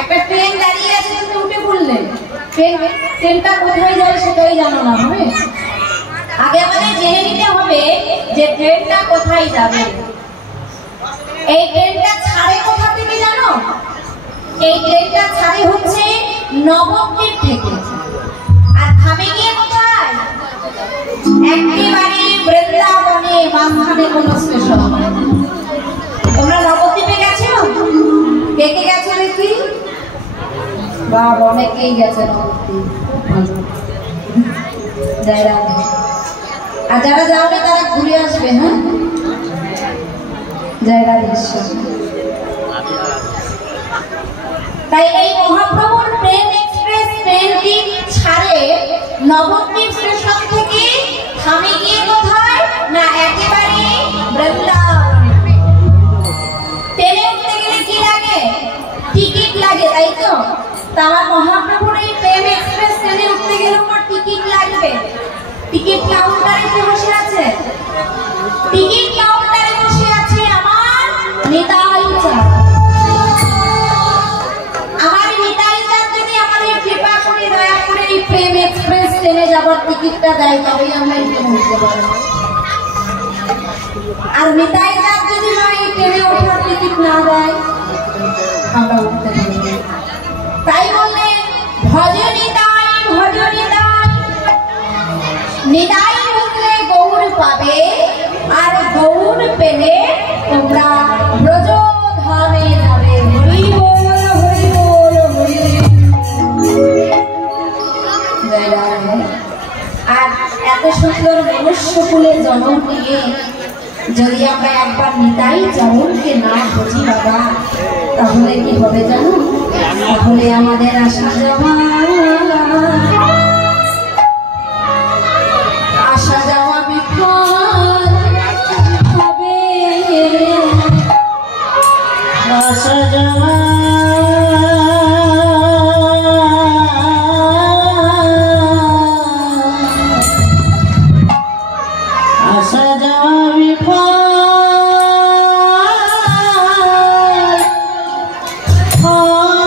একটা ট্রেন দাঁড়িয়ে আছে, তুমি উঠে পড়লে, ট্রেনটা কোথায় যাবে সেটাই জানো না। হবে আগে আমাদের জেনে নিতে হবে যে ট্রেনটা কোথায় যাবে। এই ট্রেনটা ছাড়ে কোথা থেকে জানো? এই ট্রেনটা ছাড়ে হচ্ছে নবদ্বীপ থেকে। আর থামে গিয়ে কোথায়? একেবারে বৃন্দাবনে, মাঝখানে কোনো স্টেশন। তোমরা নবদ্বীপে গেছো? কে কে গেছো দেখি? বাবা, অনেকেই গেছে নবদ্বীপ, খুব ভালো। আর যারা যাওনি তারা ঘুরে আসবে। হ্যাঁ, জায়গা তাই এই মহাপ্রভুর প্রেম এক্সপ্রেস ট্রেনটি ছাড়ে নবদ্বীপ স্টেশন থেকে, থামে গিয়ে কোথায় না একেবারে বৃন্দাবন। ট্রেনে উঠতে গেলে কি লাগে? টিকিট লাগে, তাই তো? তা আমার মহাপ্রভুর এই প্রেম এক্সপ্রেস ট্রেনে উঠতে গেলে আমার টিকিট লাগবে। টিকিট কাউন্টারে কে বসে আছে? টিকিট কাউন্টারে বসে আছে আমার নিতাই চাঁদ। আমার নিতাই চাঁদ যদি আমাদের কৃপা করে দয়া করে এই প্রেম এক্সপ্রেস ট্রেনে যাবার টিকিটটা দেয়, তবেই আমরা এই ট্রেনে উঠতে পারবো। আর নিতাই চাঁদ যদি না এই ট্রেনে ওঠার টিকিট না দেয়, আমরা উঠতে পারবো। তাই বললেন ভজ নিতাই, ভজ নিতাই, নিতাই উঠলে গৌর পাবে, আর গৌর পেলে তোমরা ব্রজ ধামে যাবে। হরি বল, হরি বল, হরি। আর এত সুন্দর মনুষ্য কুলে জন্ম নিয়ে যদি আমরা একবার নিতাই চরণকে না বুঝি বাবা, তাহলে কি হবে জানো? তাহলে আমাদের আসা যাওয়া, আসা যাওয়া বিফল হবে। আসা যাওয়া, আসা যাওয়া বিফল হবে।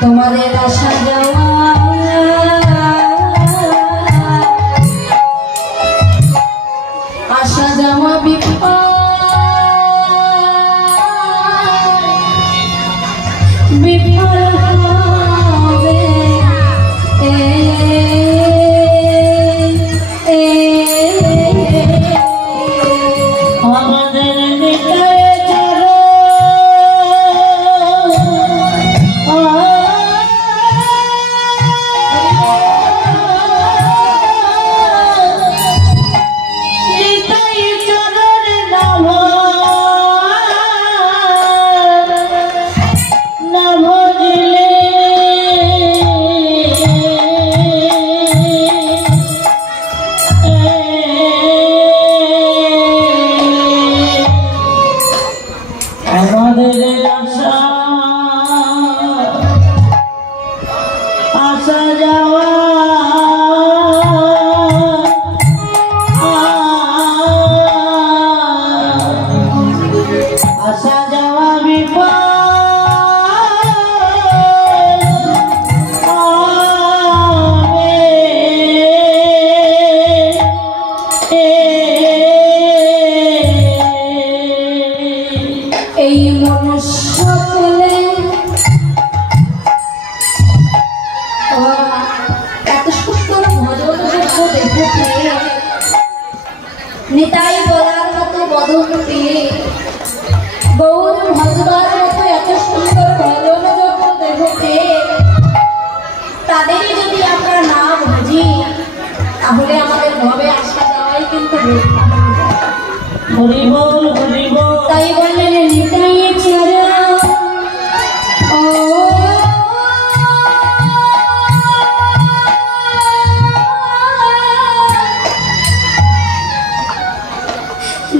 তোমাদের আসা যাওয়া আসা যাওয়া বিপদ বিফল হবে আমাদের নিতাই আসা যাওয়া আসা যাওয়া বিপদ এই মনুষ্য বলে এত সুন্দর ভজন দেখেছে নিতাই বলার মতো বদন পেয়ে গৌর ভজবার মতো এত সুন্দর ভজন যখন দেখেছে তাদেরই যদি আমরা না বুঝি তাহলে আমাদের ভবে আসা যাওয়াই কিন্তু হরিবল হরিবল তাই বললেন নিতাই ছাড়া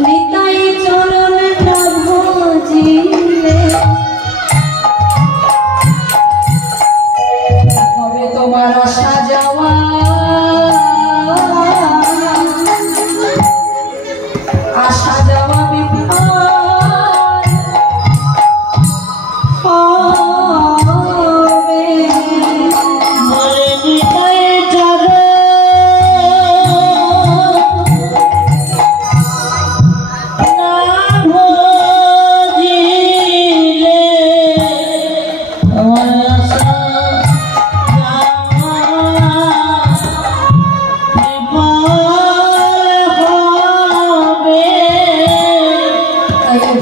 নিতাই চরণ না ভজিলে হবে তোমার আসা যাওয়া আসা যাওয়া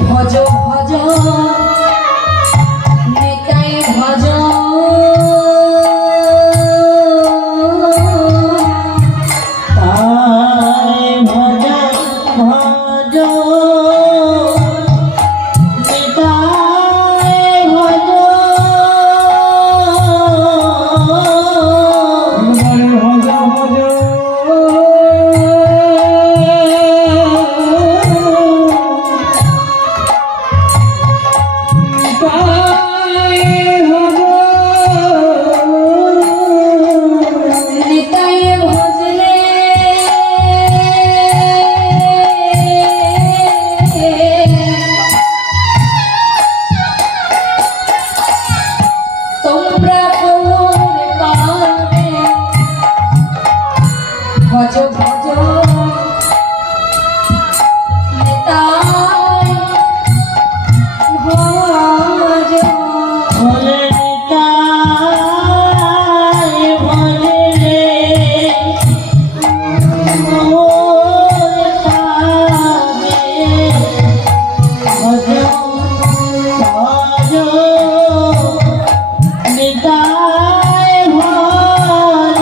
ভজ ভজ নিতাই ভজ ভজ ভজ নিতাই ভজ ভজ ভজ নিতাই ভজ ভলে নিতাই ভজলে ভজ ভজ নিতাই ভজ ভজ ভজ নিতাই ভজ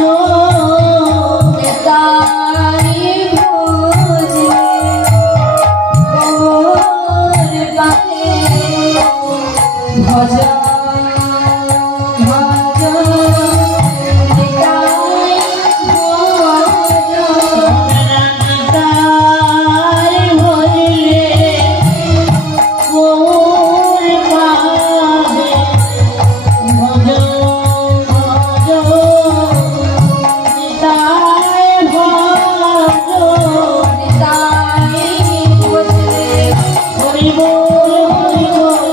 নিতাই ভজলে গৌর পাদে ভজ ভজ নিতাই ভজ নিতাই ভজলে হরিবল হরিবল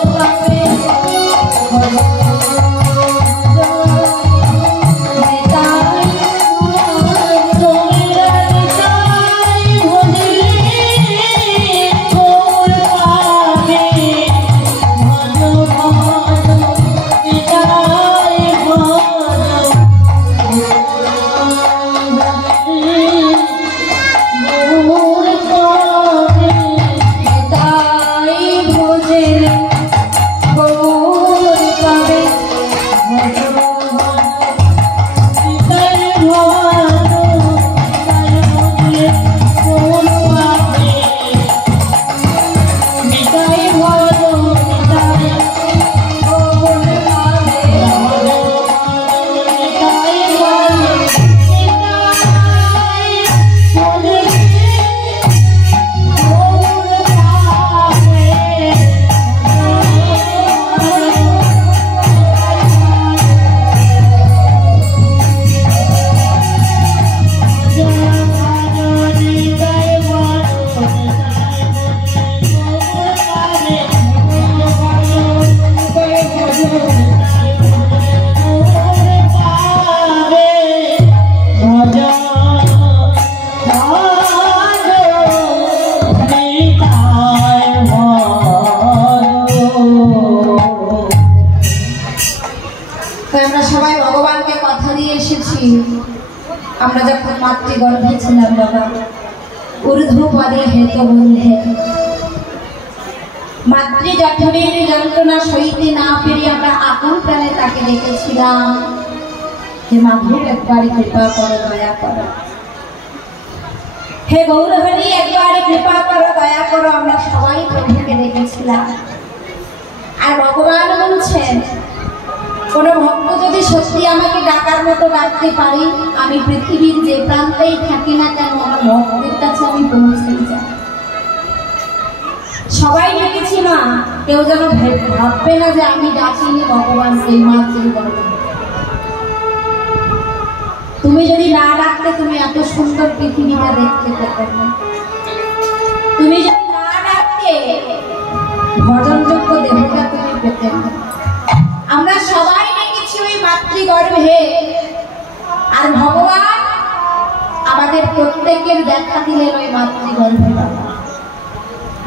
আমরা যখন মাতৃগর্ভে ছিলাম বাবা, ঊর্ধ্বপদে হেত বন্ধে মাতৃ জঠরের যন্ত্রণা সইতে না পেরে আমরা আকুল প্রাণে তাকে ডেকেছিলাম, হে মাধব একবার কৃপা করো, দয়া করো, হে গৌরহরি একবার কৃপা করো, দয়া করো। আমরা সবাই প্রভুকে ডেকেছিলাম। আর ভগবান বলছেন, কোন ভক্ত যদি সত্যি আমাকে ডাকার মতো ডাকতে পারি, আমি পৃথিবীর যে প্রান্তেই থাকি না কেন আমার ভক্তের কাছে আমি পৌঁছে যাই। সবাই ডেকেছি মা, কেউ যেন ভাববে না যে আমি ডাকিনি ভগবানকে। মাতৃগর্ভে তুমি যদি না ডাকতে তুমি এত সুন্দর পৃথিবীটা দেখতে পেতে না। তুমি যদি না ডাকতে ভজনযোগ্য দেবতা তুমি পেতে না। আমরা সবাই দেখেছি ওই মাতৃগর্ভে, আর ভগবান আমাদের প্রত্যেকের দেখা দিলেন ওই মাতৃগর্ভে।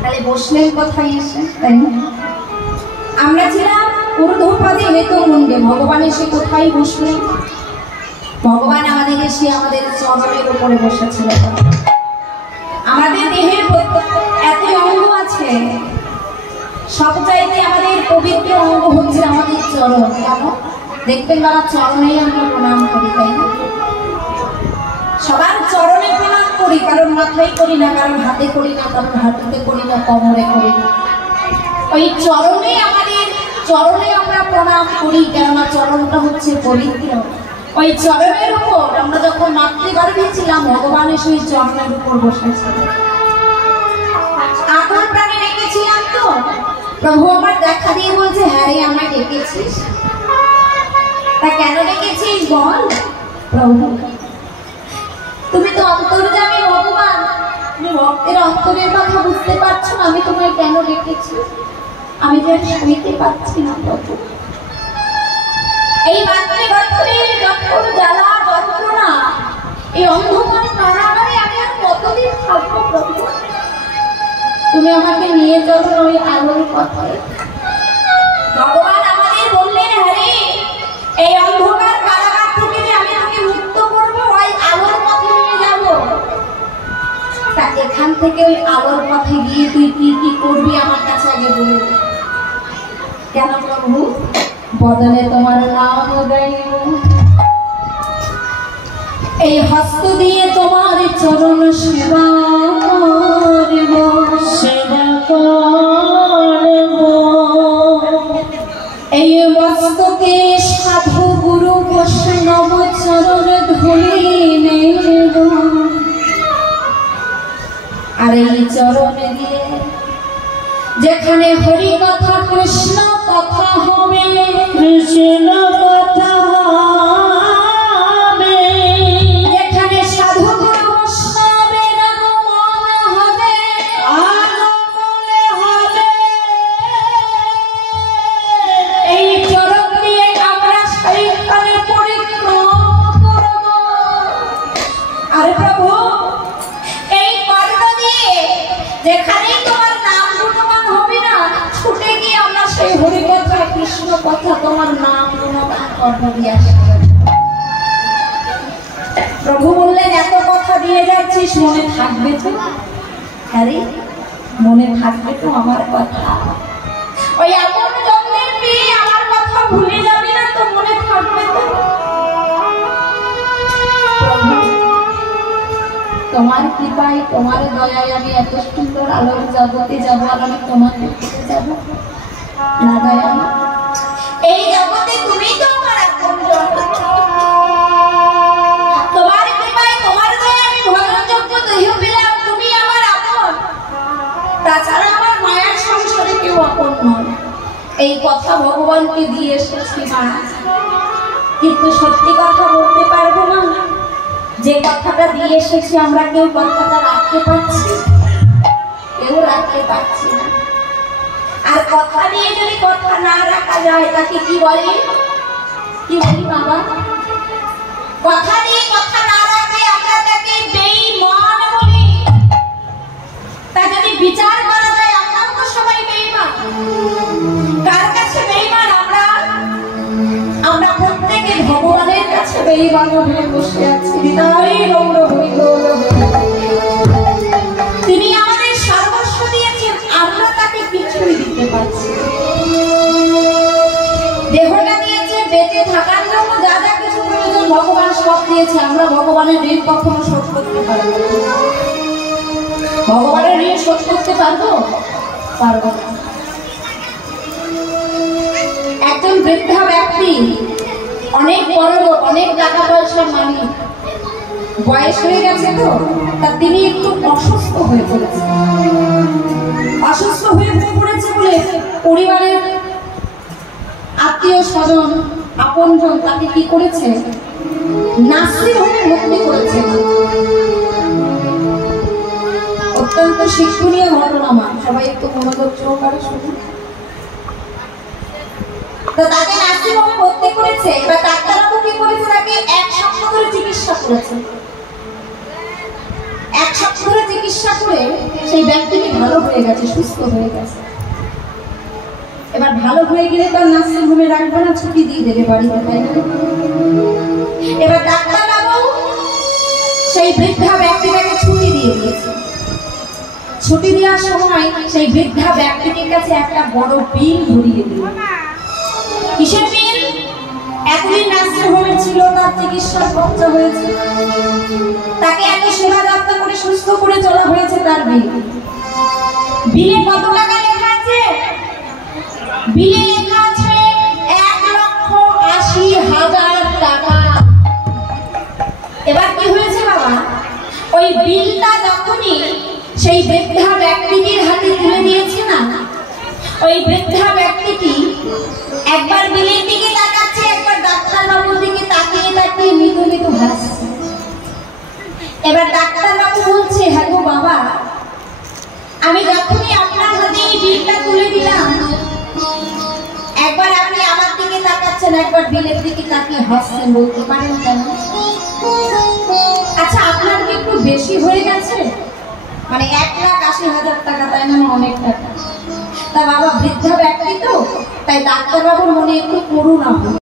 তাহলে বসলেন কোথায় এসে, তাই না? আমরা ছিলাম ঊর্ধ্বপদে হেত মুন্ডে, ভগবান এসে কোথায় বসলেন? ভগবান আমাদের এসে আমাদের চরণের উপরে বসেছিল। আমাদের দেহের এত অঙ্গ আছে, সবচাইতে আমাদের পবিত্র অঙ্গ হচ্ছে আমাদের চরণ। কেন দেখবেন বাবা, চরণেই আমরা প্রণাম করি, তাই না? সবার চরণে প্রণাম করি, কারণ মাথায় করি না, কারণ হাতে করি না, কারণ হাঁটুতে করি না, কোমরে করি না। ওই চরণে আমরা প্রণাম করি, কেননা চরণটা হচ্ছে পবিত্র। ওই চরণের উপর আমরা যখন মাতৃগর্ভে ছিলাম, ভগবান এসে ওই চরণের উপর বসেছিল। আকুল প্রাণে ডেকেছিলাম তো, প্রভু আমার দেখা দিয়ে বলছে, হ্যাঁ রে আমায় ডেকেছিস। তা কেন ডেকেছিস বল? প্রভু তুমি তো অন্তর্যামী ভগবান, তুমি ভক্তের অন্তরের কথা বুঝতে পারছো না, আমি তোমায় কেন ডেকেছি? আমি তো শুনতে পাচ্ছি না প্রভু। এই মাতৃগর্ভের যন্ত্র জ্বালা যন্ত্রণা, এই অন্ধকার কারাগারে আমি আর কতদিন থাকবো প্রভু? তুমি আমাকে নিয়ে চলো ওই আলোর পথে। ভগবান আমাদের বললেন, হ্যাঁ এই অন্ধকার কারাগার থেকে যে আমি তোকে মুক্ত করবো, ওই আলোর পথে নিয়ে যাব। তা এখান থেকে ওই আলোর পথে গিয়ে তুই কি কি করবি আমার কাছে আগে বল। কেন প্রভু? বদলে তোমার নাম গাইব, এই হস্ত দিয়ে তোমার চরণ সেবা করব, সেবা করব। এই মস্তকে সাধু গুরু বৈষ্ণব চরণ ধুলি নেব, আর এই চরণে দিয়ে যেখানে হরি কথা কৃষ্ণ কথা হবে, কৃষ্ণ কথা হবে, যেখানে সাধু গুরু বৈষ্ণবের আগমন হবে, আগমনে হবে, এই চরণ দিয়ে আমরা শয়তানের পরিক্রম করব। আরে প্রভু, এই পর্দ দিয়ে যেখানে তোমার নাম গুণগান হবে না, ছুটে গিয়ে আমরা সেই হরি কথা কৃষ্ণ কথা তোমার নাম গুণগান করব দিয়ে আসবো। প্রভু বললেন, এত কথা দিয়ে যাচ্ছিস, মনে থাকবে তো? হ্যাঁ রে, মনে থাকবে তো আমার কথা? তোমার কৃপায় তোমার দয়ায় আমি এত সুন্দর আলোর জগতে যাবো, আর আমি তোমাকে পেতে যাবো না দয়া? এই জগতে তুমি তো আমার আপনজন, তোমার কৃপায় তোমার দয়ায় আমি ধর্মযোগ্য দেহ পেলাম, তুমি আমার আপন, তাছাড়া আমার মায়ার সংসারে কেউ আপন নয়। এই কথা ভগবানকে দিয়ে এসেছি মা, কিন্তু সত্যি কথা বলতে পারবো না। যে কথাটা দিয়ে এসেছি আমরা কেউ কথাটা রাখতে পারছি, কেউ রাখতে পারছি না। আর কথা দিয়ে যদি কথা না রাখা যায় তাকে কি বলে? কি বলি বাবা? কথা দিয়ে কথা না রাখলে আমরা তাকে বেঈমান বলি। তা যদি বিচার করা যায় আমরাও তো সবাই বেঈমান। কার কাছে বেঈমান? আমরা প্রত্যেকে ভগবানের কাছে বেঈমান হয়ে বসে আছি। তিনি আমাদের সর্বস্ব দিয়েছেন, আমরা তাকে কিছুই দিতে পারছি। দেহটা দিয়েছে বেঁচে থাকার জন্য, যা যা কিছু প্রয়োজন ভগবান সব দিয়েছে। আমরা ভগবানের ঋণ কখনো শোধ করতে পারবো না। ভগবানের ঋণ শোধ করতে পারবো? পারবো না। একজন বৃদ্ধা ব্যক্তি, অনেক বড় লোক, অনেক টাকা পয়সার মালিক, বয়স হয়ে গেছে তো, তা তিনি একটু অসুস্থ হয়ে পড়েছে। অসুস্থ হয়ে পড়েছে বলে পরিবারের আত্মীয় স্বজন আপনজন তাকে কি করেছে? নার্সিং হোমে ভর্তি করেছে। অত্যন্ত শিক্ষণীয় ঘটনা মা, সবাই একটু মনোযোগ সহকারে শুনুন। তো তাকে নার্সিং হোমে ভর্তি করেছে। এবার ডাক্তারবাবু কি করেছে? তাকে 1 সপ্তাহ ধরে চিকিৎসা করেছে। 1 সপ্তাহ ধরে চিকিৎসা করে সেই ব্যক্তিটি ভালো হয়ে গেছে, সুস্থ হয়ে গেছে। এবার ভালো হয়ে গেলে তার নার্সিং হোমে রাখবে না, ছুটি দিয়ে দেবে বাড়িতে, তাই না? এবার ডাক্তারবাবু সেই বৃদ্ধা ব্যক্তিটাকে ছুটি দিয়ে দিয়েছে। ছুটি দেওয়ার সময় সেই বৃদ্ধা ব্যক্তিটির কাছে একটা বড় বিল ধরিয়ে দিল। কিসের বিল? এতদিন নার্সিং হোমে ছিল, তার চিকিৎসার খরচা হয়েছে, তাকে এত সেবা যত্ন করে সুস্থ করে চলা হয়েছে, তার বিল। বিলে কত টাকা লেখা আছে? বিলে লেখা আছে 1,80,000 টাকা। এবার কি হয়েছে বাবা? ওই বিলটা যখনই সেই বৃদ্ধা ব্যক্তিটির হাতে তুলে দিয়েছে না, ওই বৃদ্ধা ব্যক্তিটি একবার বিলের দিকে তাকাচ্ছে, একবার ডাক্তারবাবুর দিকে তাকিয়ে তাকিয়ে মৃদু মৃদু হাসছে। এবার ডাক্তারবাবু বলছে, হ্যাঁ গো বাবা, আমি যখনই আপনার হাতে এই বিলটা তুলে দিলাম, একবার আপনি আমার দিকে তাকাচ্ছেন, একবার বিলের দিকে তাকিয়ে হাসছেন, বলতে পারেন কেন? আচ্ছা, আপনার কি একটু বেশি হয়ে গেছে? মানে 1,80,000 টাকা, তাই না? অনেক টাকা। তা বাবা বৃদ্ধা ব্যক্তি তো, তাই ডাক্তারবাবুর মনে একটু করুণা হলো।